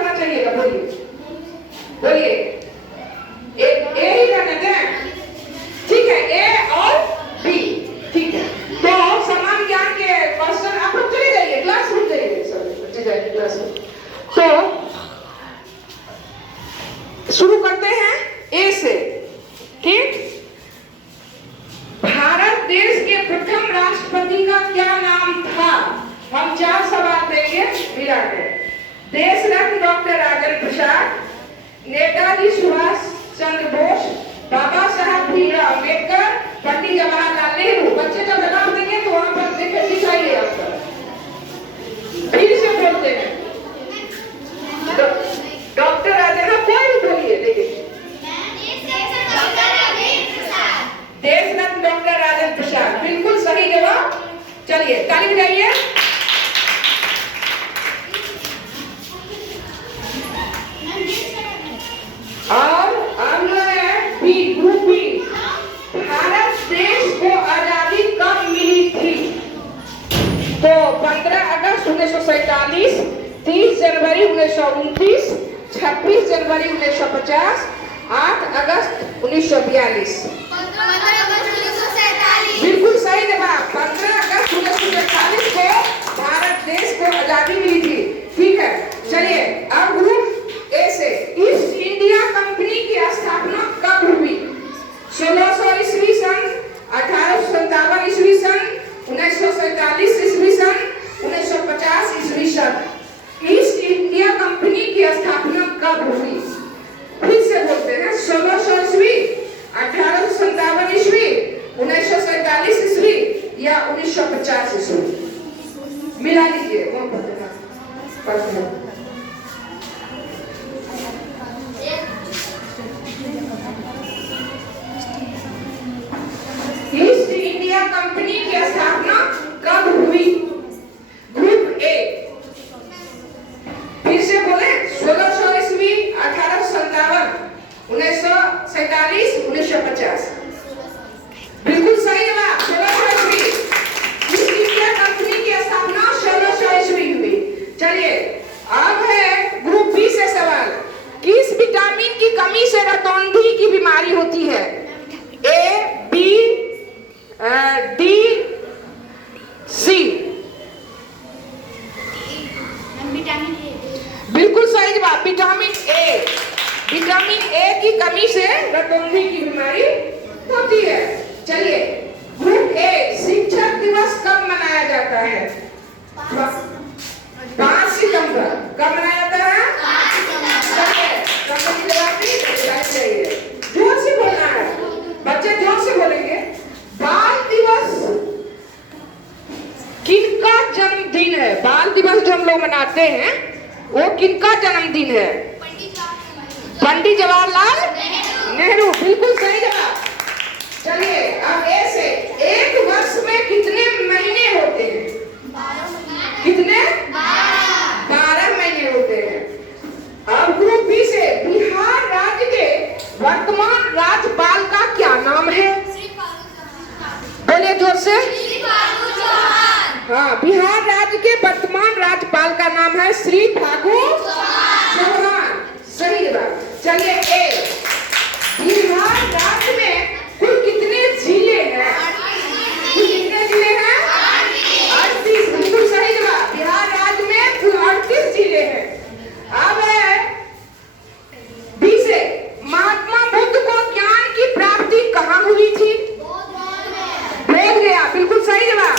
होना चाहिए, बोलिए बोलिए। ए ही रहने दें, ठीक है, ए और बी, ठीक है। तो समान ज्ञान के क्वेश्चन आप लोग चले जाइए, क्लास रूम जाइए, बच्चे जाइए क्लास रूम। तो शुरू करते हैं ए से, ठीक। भारत देश के प्रथम राष्ट्रपति का क्या नाम था? हम 4 सवाल देंगे मिला के। देश रत्न डॉक्टर राजेंद्र प्रसाद, नेताजी सुभाष चंद्र बोस, बाबा साहब भीमराव अम्बेडकर, पंडित जवाहरलाल नेहरू। बच्चे जब जवाब देंगे तो वहां पर देखे दिखाइए आपका। फिर से बोलते हैं डॉक्टर राजेंद्र, कोई भी बोलिए, देखिए देश रत्न डॉक्टर राजेंद्र प्रसाद, बिल्कुल सही जवाब। चलिए ताली बजाइए। और अब है बी, ग्रुप बी। भारत देश को आजादी कब मिली थी? तो 15 अगस्त 1947, 30 जनवरी 1929, 26 जनवरी 1950, 8 अगस्त 1942। बिल्कुल सही जवाब। 15 अगस्त 1947 को भारत देश को आजादी मिली थी, ठीक है। चलिए अब ग्रुप ए से, ईस्ट इंडिया कंपनी की स्थापना कब हुई? 1600 ईस्वी सन, 1857 ईस्वी सन, 1947 ईस्वी सन, 1950 ईस्वी सन। ईस्ट इंडिया कंपनी की स्थापना कब हुई? फिर से बोलते हैं, 1600 ईस्वी, 1857 ईस्वी, 1947 ईस्वी या 1950 ईस्वी। मिला लीजिए वो पढ़ना। ईस्ट इंडिया कंपनी की स्थापना कब हुई? ग्रुप ए, फिर से बोले, 1600 ईस्वी, 1857, 1947, 1950। बिल्कुल सही जवाब, 1600 ईस्वी। ईस्ट इंडिया कंपनी की स्थापना 1600 ईस्वी हुई। चलिए अब है ग्रुप बी से सवाल। किस विटामिन की कमी से रतौंधी की बीमारी होती है? ए, बी, डी, सी। बिल्कुल सही जवाब, विटामिन ए। विटामिन ए की कमी से रतौंधी की बीमारी होती है। चलिए ग्रुप ए, शिक्षक दिवस कब मनाया जाता है? 5 सितंबर। कब मनाया जाता है? 5 सितंबर। जोर से बोलना है बच्चे, जोर से बोलेंगे। बाल दिवस किनका जन्मदिन है? बाल दिवस जो हम लोग मनाते हैं वो किनका जन्मदिन है? पंडित जवाहरलाल नेहरू। बिल्कुल सही जवाब। चलिए अब ए से, एक वर्ष में कितने महीने होते हैं? कितने? 12 महीने होते हैं। अब ग्रुप बी से, बिहार राज्य के वर्तमान राज्यपाल का क्या नाम है? बोले जोर से। हाँ, बिहार राज्य के वर्तमान राज्यपाल का नाम है श्री फागू चौहान। सही जवाब। चलिए ए, बिहार राज्य में कुल कितने जिले हैं? कितने जिले हैं? 38। बिल्कुल सही जवाब। बिहार राज्य में कुल 38 जिले हैं। अब है बी से, महात्मा बुद्ध को ज्ञान की प्राप्ति कहाँ हुई थी? बोध गया। बिल्कुल सही जवाब।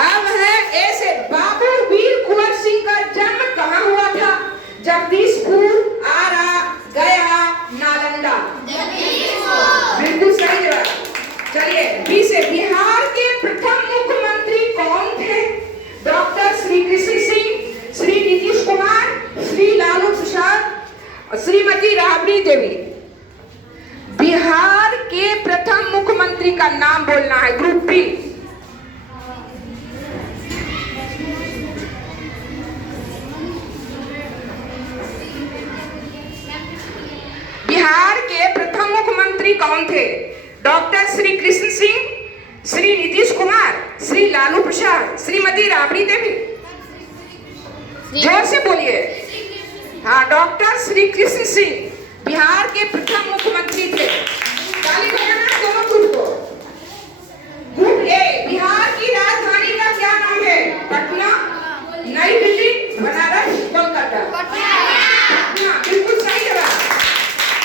अब है ए से, बाबू वीर कुंवर सिंह का जन्म कहाँ हुआ था? जगदीशपुर, आरा, गया, नालंदा। बिल्कुल सही जवाब। चलिए बी से, बिहार के प्रथम मुख्यमंत्री कौन थे? डॉक्टर श्री कृष्ण सिंह, श्री नीतीश कुमार, श्री लालू प्रसाद, श्रीमती राबड़ी देवी। बिहार के प्रथम मुख्यमंत्री का नाम बोलना है। Group B. बिहार के प्रथम मुख्यमंत्री कौन थे? डॉक्टर श्री कृष्ण सिंह, श्री नीतीश कुमार, श्री लालू प्रसाद, श्रीमती राबड़ी देवी। जोर से बोलिए। हाँ, डॉक्टर श्री कृष्ण सिंह बिहार के प्रथम मुख्यमंत्री थे। ताली बजाना दोनों ग्रुप को। ग्रुप ए, बिहार की राजधानी का क्या नाम है? पटना, नई दिल्ली, बनारस, कोलकाता। पटना, बिल्कुल सही जवाब।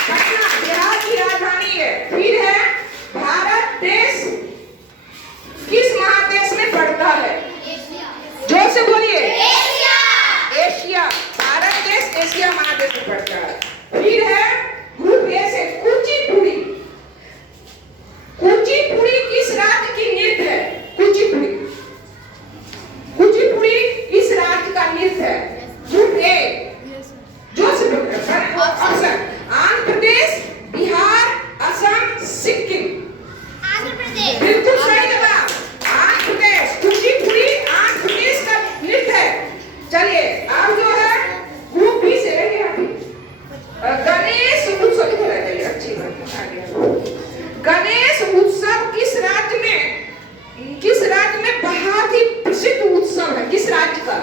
पटना बिहार की राजधानी है। फिर है, भारत देश किस महादेश में पड़ता है? जोर से बोलिए। एशिया। भारत देश एशिया महादेश में पड़ता है। फिर है ग्रुप ए से कुचिपुड़ी। कुचिपुड़ी किस राज्य की नृत्य है? कुचिपुड़ी, कुचिपुड़ी किस राज्य का नृत्य है? ग्रुप ए, जोर से बोलिए। ऑप्शन आंध्र प्रदेश, बिहार, असम, सिक्किम। बिल्कुल सही जवाब, आंध्र प्रदेश। कुचिपुड़ी आंध्र प्रदेश का नृत्य है। चलिए अब जो है ग्रुप बी से रहेंगे अभी। गणेश उत्सव लिखा है, अच्छी बात आ गया। गणेश उत्सव किस राज्य में बहुत ही प्रसिद्ध उत्सव है? किस राज्य का?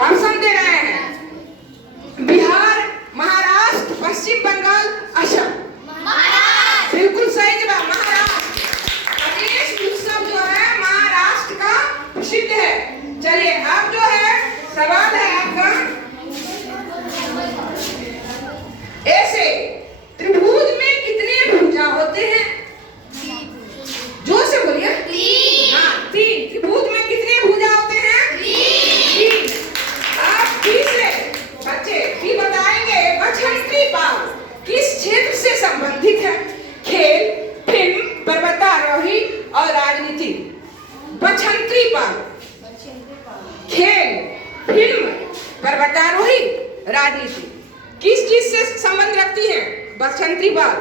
ऑप्शन दे रहे हैं, बिहार, महाराष्ट्र, पश्चिम बंगाल, असम। बिल्कुल सही जवाब, महाराष्ट्र। गणेश उत्सव जो है महाराष्ट्र का प्रसिद्ध है। चलिए अब जो है सवाल है आपका, ऐसे त्रिभुज में कितने भुजा होते हैं? जोर से बोलिए। हाँ, 3। त्रिभुज में कितने भुजा होते हैं? 3। आप बी से बच्चे भी बताएंगे। बछंत्री पाल किस क्षेत्र से संबंधित है? खेल, फिल्म, पर्वतारोही और राजनीति। बछंत्री पाल खेल, फिल्म, पर्वतारोही, राजनीति किस चीज से संबंध रखती है? बछंत्री पाल।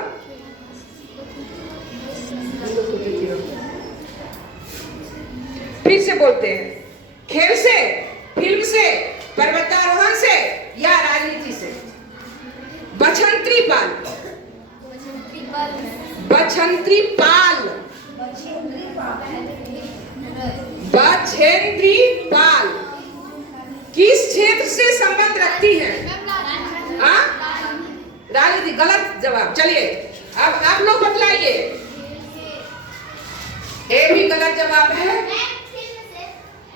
फिर से बोलते हैं, खेल से, फिल्म से, पर्वतारोहण से या राजनीति से? बछंत्री पाल। बछंत्री पाल, बछेंद्री पाल किस क्षेत्र से संबंध रखती है? राजनीति। गलत जवाब। चलिए अब आप लोग बतलाइए। ए भी गलत जवाब है।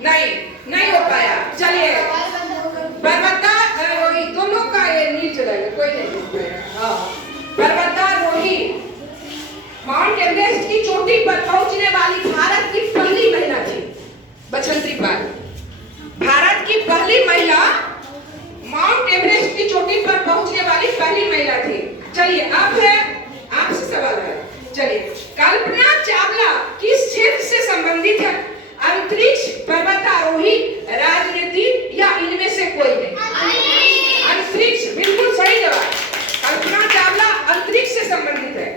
नहीं हो पाया। चलिए पर्वतारोही, दोनों का ये नीचे रहेगा, कोई नहीं। पर्वतारोही माउंट एवरेस्ट की चोटी पर पहुंचने वाली भारत की पहली महिला थी बछंत्री पाल। भारत की पहली महिला माउंट एवरेस्ट की चोटी पर पहुंचने वाली पहली महिला थी। चलिए अब है आपसे सवाल है। चलिए, कल्पना चावला किस क्षेत्र से संबंधित है? अंतरिक्ष, पर्वतारोही, राजनीति या इनमें से कोई नहीं? अंतरिक्ष, बिल्कुल सही जवाब। कल्पना चावला अंतरिक्ष से संबंधित है।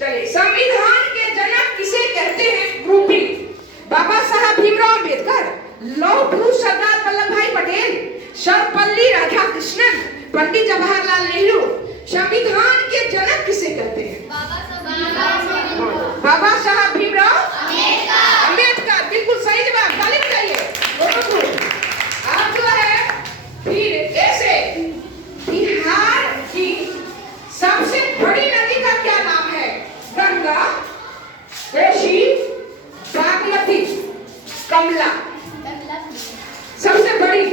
चलिए, संविधान के जनक किसे कहते हैं? ग्रुप बी, बाबा साहब भीमराव अम्बेडकर, लौह पुरुष सरदार वल्लभ भाई पटेल, सर्वपल्ली राधाकृष्णन, पंडित जवाहरलाल नेहरू। संविधान के जनक किसे कहते हैं? बाबा साहब भीमराव अम्बेडकर। बिल्कुल सही जवाब, ताली बजाइए। आप जो है फिर ऐसे बिहार की सबसे बड़ी नदी का क्या नाम है? गंगा, कोसी, बागमती, कमला। सबसे बड़ी,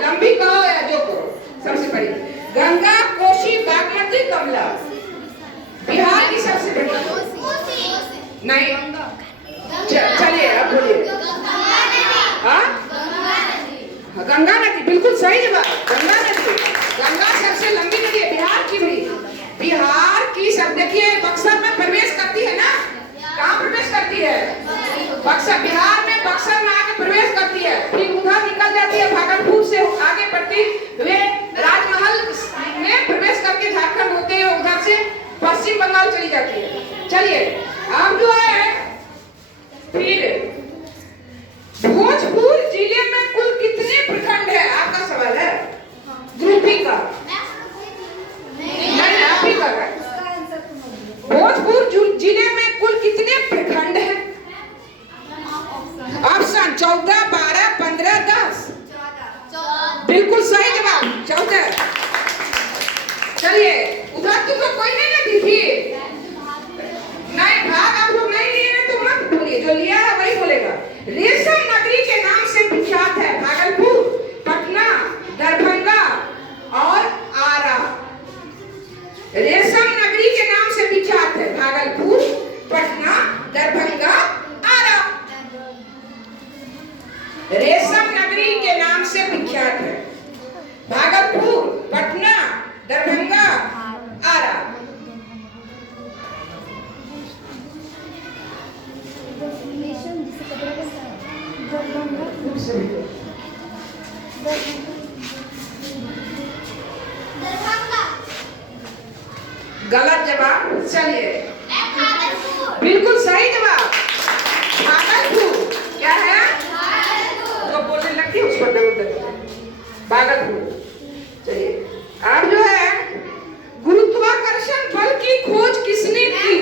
लंबी कहो या जो कहो, सबसे बड़ी गंगा, कोसी, बागमती, कमला। बिहार की सबसे बड़ी नहीं। चलिए अब बोलिए। गंगा नदी, बिल्कुल सही जवाब, गंगा नदी। गंगा सबसे लंबी नदी है बिहार की भी। बिहार की सब देखिए बक्सर में प्रवेश करती है ना? कहाँ प्रवेश करती है? बक्सर। बिहार में बक्सर में आके प्रवेश करती है, फिर उधर निकल जाती है भागलपुर से आगे बढ़ती हुए राजमहल में प्रवेश करके झारखंड होते हुए उधर से पश्चिम बंगाल चली जाती है। चलिए अब जो है फिर भोजपुर जिले में कुल कितने प्रखंड है? आपका सवाल है, ग्रुप बी का। नहीं, आप ही कर रहे हैं। भोजपुर जिले में कुल कितने प्रखंड है? ऑप्शन 14, 12, 15, 10। बिल्कुल सही जवाब, 14। रेशम नगरी के नाम से विख्यात है। भागलपुर, पटना, दरभंगा, आरा। रेशम नगरी के नाम से विख्यात है। भागलपुर, पटना, दरभंगा, आरा। गलत जवाब। चलिए, बिल्कुल सही जवाब भागलपुर। क्या है? जो बोलने लगती है उसको भागलपुर। चलिए, अब जो है गुरुत्वाकर्षण बल की खोज किसने की?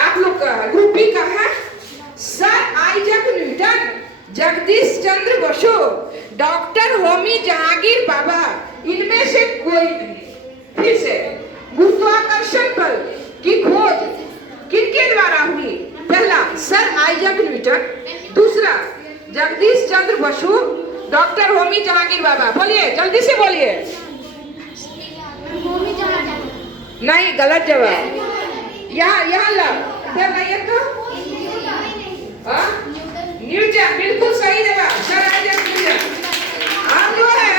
आप लोग का ग्रुप बी का है। सर आइजैक न्यूटन, जगदीश चंद्र बसु, डॉक्टर होमी जहांगीर बाबा, इनमें से कोई नहीं। फिर से, गुरुत्वाकर्षण बल की खोज किनके द्वारा हुई? पहला सर आइजैक न्यूटन, दूसरा जगदीश चंद्र बसु, डॉक्टर होमी जहांगीर बाबा। बोलिए, जल्दी से बोलिए। नहीं, गलत जवाब। यहाँ ला नहीं तो न्यूटन। बिल्कुल सही जवाब, सर आइजैक न्यूटन। अब जो है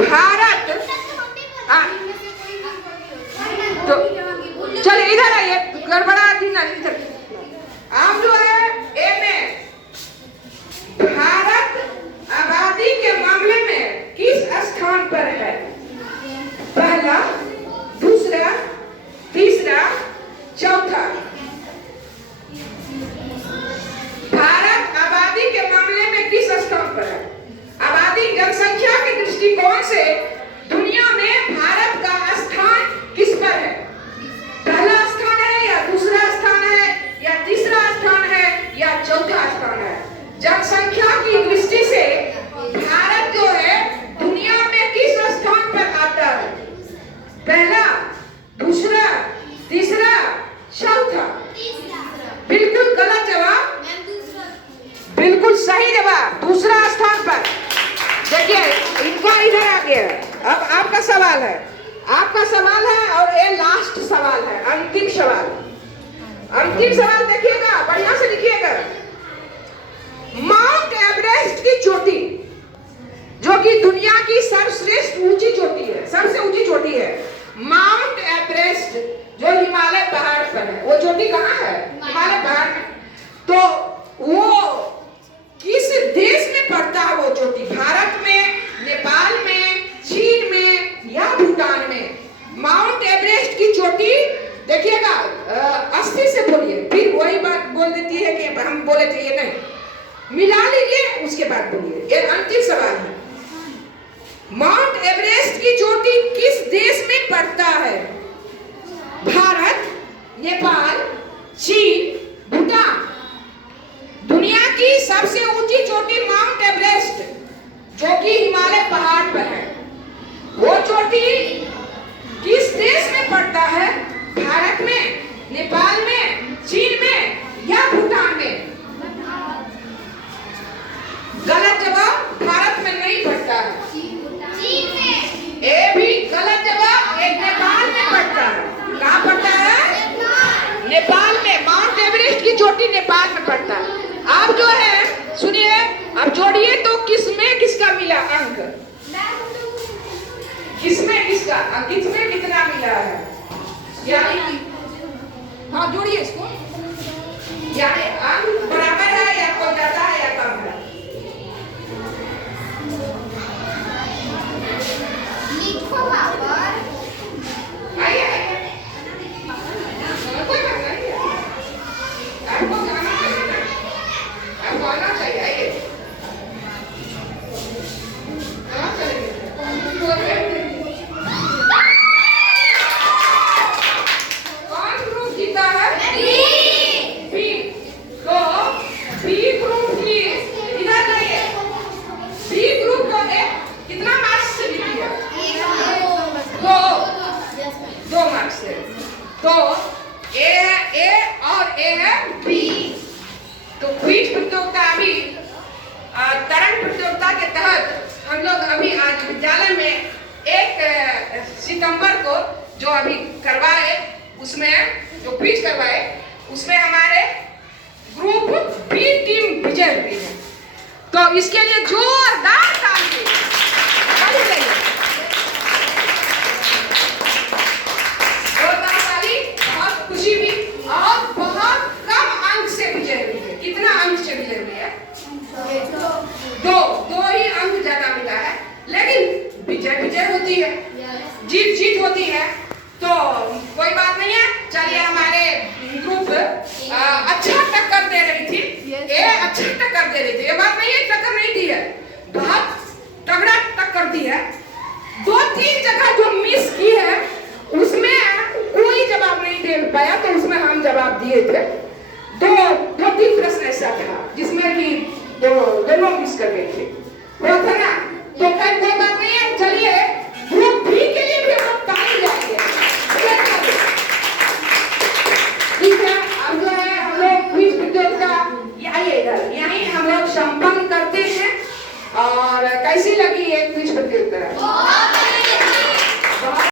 भारत, तो चलिए इधर आइए, गड़बड़ा दिन। आप जो है ए में भारत आबादी के मामले में किस स्थान पर है? पहला, दूसरा, तीसरा, चौथा। भारत आबादी के मामले में किस स्थान पर है? आबादी, जनसंख्या के दृष्टिकोण से दुनिया में भारत का स्थान किस पर है? पहला स्थान है या दूसरा स्थान है या तीसरा स्थान है या चौथा स्थान है? जनसंख्या की दृष्टि से भारत जो है दुनिया में किस स्थान पर आता है? पहला, दूसरा, तीसरा, चौथा। बिल्कुल गलत जवाब। बिल्कुल सही जवाब, दूसरा स्थान पर। देखिए, इनका इधर आ गया। अब आपका सवाल है, आपका सवाल है और ये लास्ट सवाल है, अंतिम सवाल। अंतिम सवाल देखिएगा, बढ़िया से लिखिएगा। माउंट एवरेस्ट की चोटी, जो कि दुनिया की सर्वश्रेष्ठ ऊंची चोटी है, सबसे ऊंची चोटी है, माउंट एवरेस्ट, जो हिमालय पहाड़ पर है। वो चोटी कहाँ है? हिमालय पहाड़ में। तो वो किस देश में पड़ता है? वो चोटी भारत में, नेपाल में, चीन में या भूटान में? माउंट एवरेस्ट की चोटी देखिएगा, 80 से बोलिए, फिर वही बात बोल देती है कि हम बोले थे ये नहीं। मिला लीजिए, उसके बाद बोलिए। ये अंतिम सवाल है। माउंट एवरेस्ट की चोटी किस देश में पड़ता है? भारत, नेपाल, चीन, भूटान। दुनिया की सबसे ऊंची चोटी माउंट एवरेस्ट, जो कि हिमालय पहाड़ पर है, वो चोटी किस देश में पड़ता है? भारत में, नेपाल में, चीन में या भूटान में? गलत जवाब, भारत में नहीं पड़ता है, चीन में। ये भी गलत जवाब, एक नेपाल में पड़ता है। कहाँ पड़ता है? नेपाल में। माउंट एवरेस्ट की चोटी नेपाल में पड़ता है। आप जो है सुनिए, अब जोड़िए तो किसमें किसका मिला अंक? किसमें किसका, किसमें कितना मिला है? यानी हाँ, जोड़िए इसको। यानी अंक बराबर है या कोई ज्यादा है या कम है? लिखो बराबर। आइए, कोई बात नहीं है, आपको आना चाहिए। आइए, कौन ग्रुप जीता है? बी। तो बी ग्रुप की इधर जाइए। बी ग्रुप को कितना मार्क्स से जीती है? 2 मार्क्स से। तो ए है ए और ए है बी। तो क्विज प्रतियोगिता अभी तरंग प्रतियोगिता के तहत हम लोग अभी आज विद्यालय में एक दिसंबर को जो अभी करवाए, उसमें जो क्विज करवाए, उसमें हमारे ग्रुप बी टीम विजय हुई है। तो इसके लिए जोरदार ताली। जोरदार ताली। बहुत खुशी भी और बहुत कम अंक से विजय हुई है। कितना अंक से विजय हुई है? दो ही अंक ज्यादा मिला है, लेकिन विजय विजय होती है, जीत जीत होती है, तो कोई बात नहीं है। चलिए, हमारे ग्रुप अच्छा टक्कर दे रही थी, ये अच्छा टक्कर दे रही थी, ये बात नहीं है टक्कर नहीं दी है, बहुत तगड़ा टक्कर दी है। 2-3 जगह जो मिस की है उसमें कोई जवाब नहीं दे पाया, तो उसमें हम जवाब दिए थे। 2-3 प्रश्न ऐसा था जिसमें कि दोनों मिस कर गए थे।